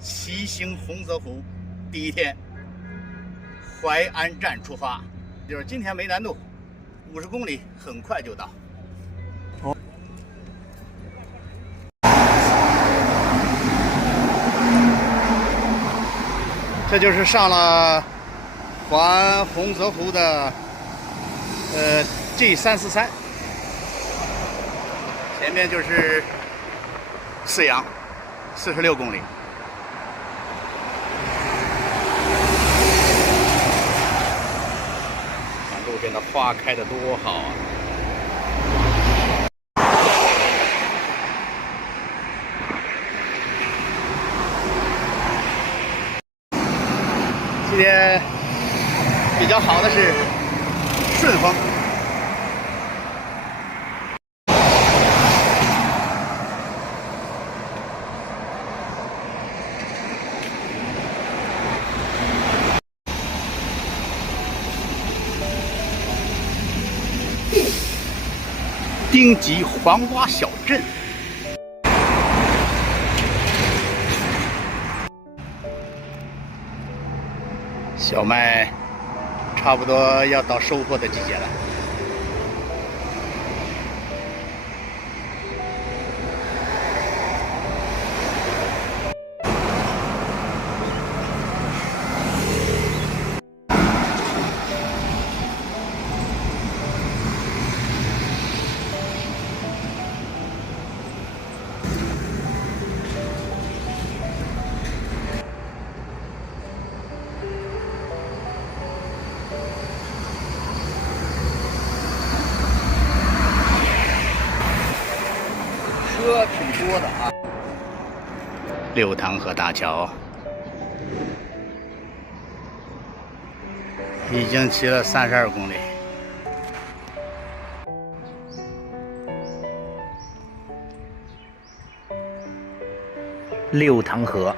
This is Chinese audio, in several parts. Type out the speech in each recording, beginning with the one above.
骑行洪泽湖第一天，淮安站出发，就是今天没难度，50公里很快就到。这就是上了环洪泽湖的G343，前面就是泗阳，46公里。看路边的花开得多好啊！今天比较好的是顺风。丁吉黄瓜小镇，小麦差不多要到收获的季节了。车挺多的啊。六塘河大桥已经骑了32公里。六塘河。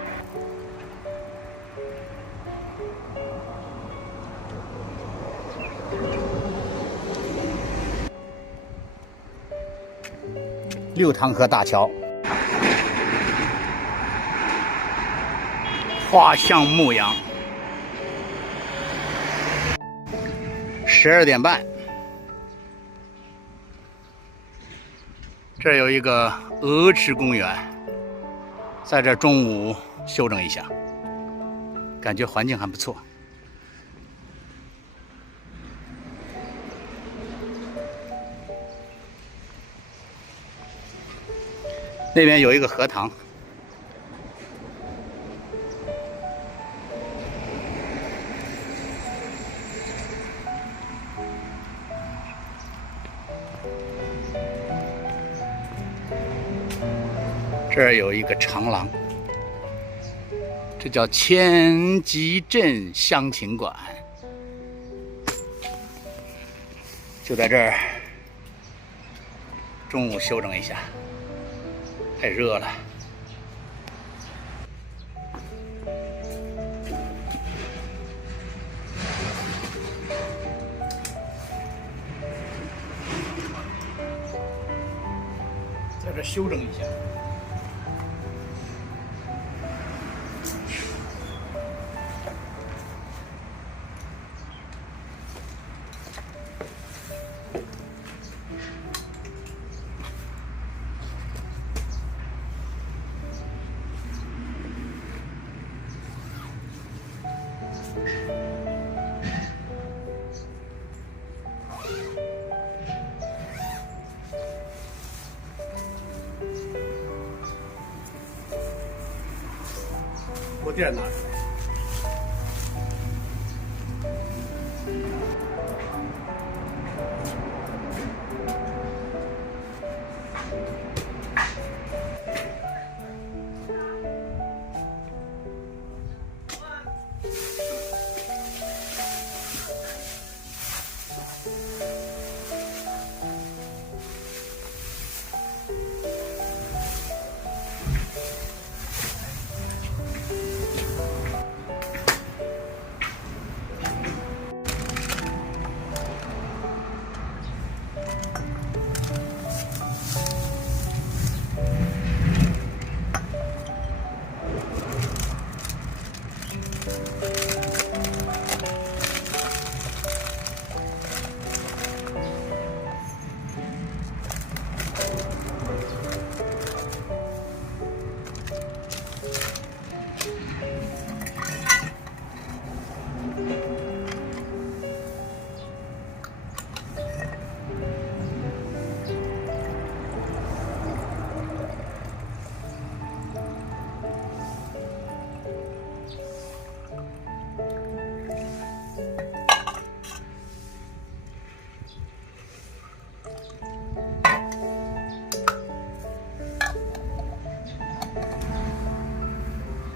六塘河大桥，画像牧羊。12点半，这儿有一个鹅池公园，在这中午休整一下，感觉环境还不错。那边有一个荷塘，这儿有一个长廊，这叫千吉镇乡情馆，就在这儿，中午休整一下。太热了，在这休整一下。我电拿出来。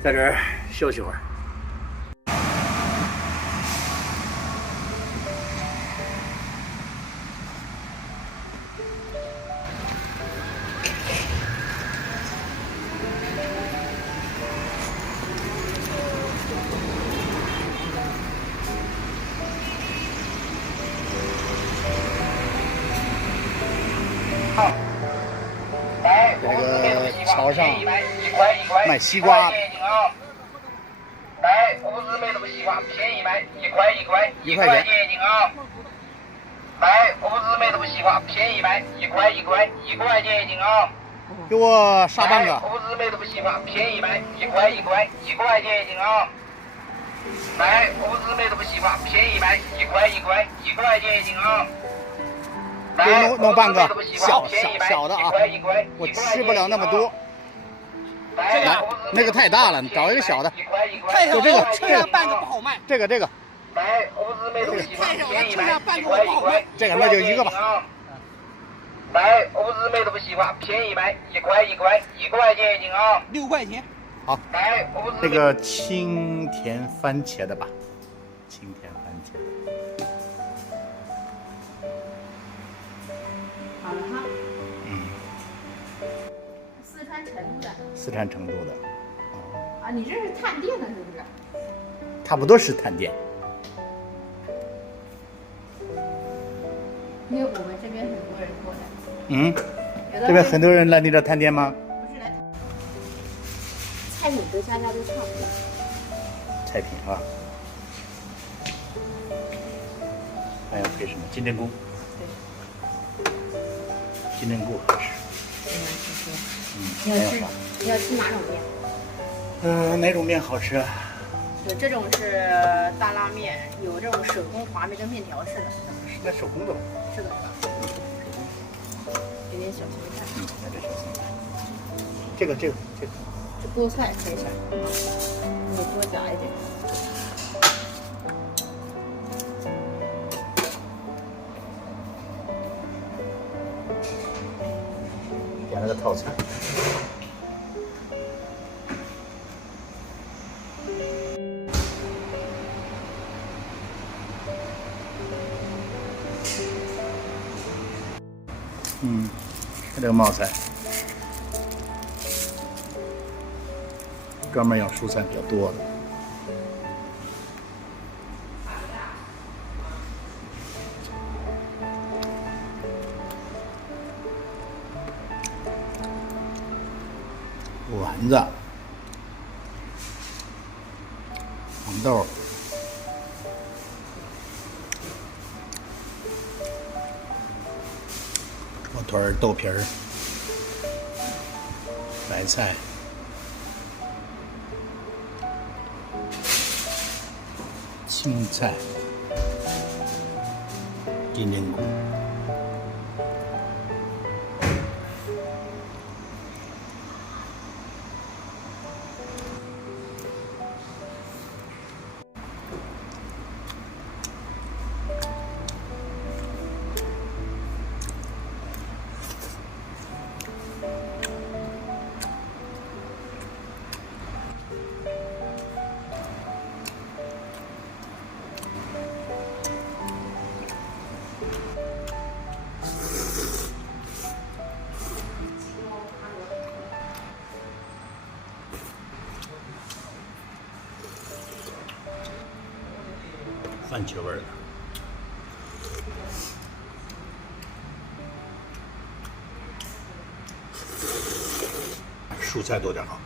在这儿休息会儿。这个桥上卖西瓜。来，50枚这个西瓜便宜卖，1块1块，1块钱一斤啊！来，50枚这个西瓜便宜卖，1块1块，1块钱一斤啊！给我杀半个。50枚这个西瓜便宜卖，1块1块，1块钱一斤啊！来，50枚这个西瓜便宜卖，1块1块，1块钱一斤啊！给弄半个小的啊，我吃不了那么多。来，那个太大了，你找一个小的。就这个，这样半个不好卖。这个。来，50枚这个西瓜便宜卖，半个不好卖。这个那就一个吧。来，50枚这个西瓜便宜卖，1块1块，1块钱一斤啊，6块钱。好，来，这个青甜番茄的吧，青甜番茄的。好了哈。四川成都的。四川成都的。啊，你这是探店的，是不是？差不多是探店。因为我们这边很多人过来。嗯。这边很多人来你这探店吗？不是来。菜品都家家都差不多。菜品啊。还要配什么？金针菇。对。金针菇好吃。你要吃哪种面？哪种面好吃啊？有这种是大拉面，有这种手工滑面跟面条似的。那手工的吧？是的，是吧？有点小青菜。那这小青菜。这个。这菠菜可以下，你多夹一点。点了个套餐。看这个冒菜，专门要蔬菜比较多的。丸子、黄豆、火腿、豆皮儿、白菜、青菜、金针菇。番茄味儿的，蔬菜多点好。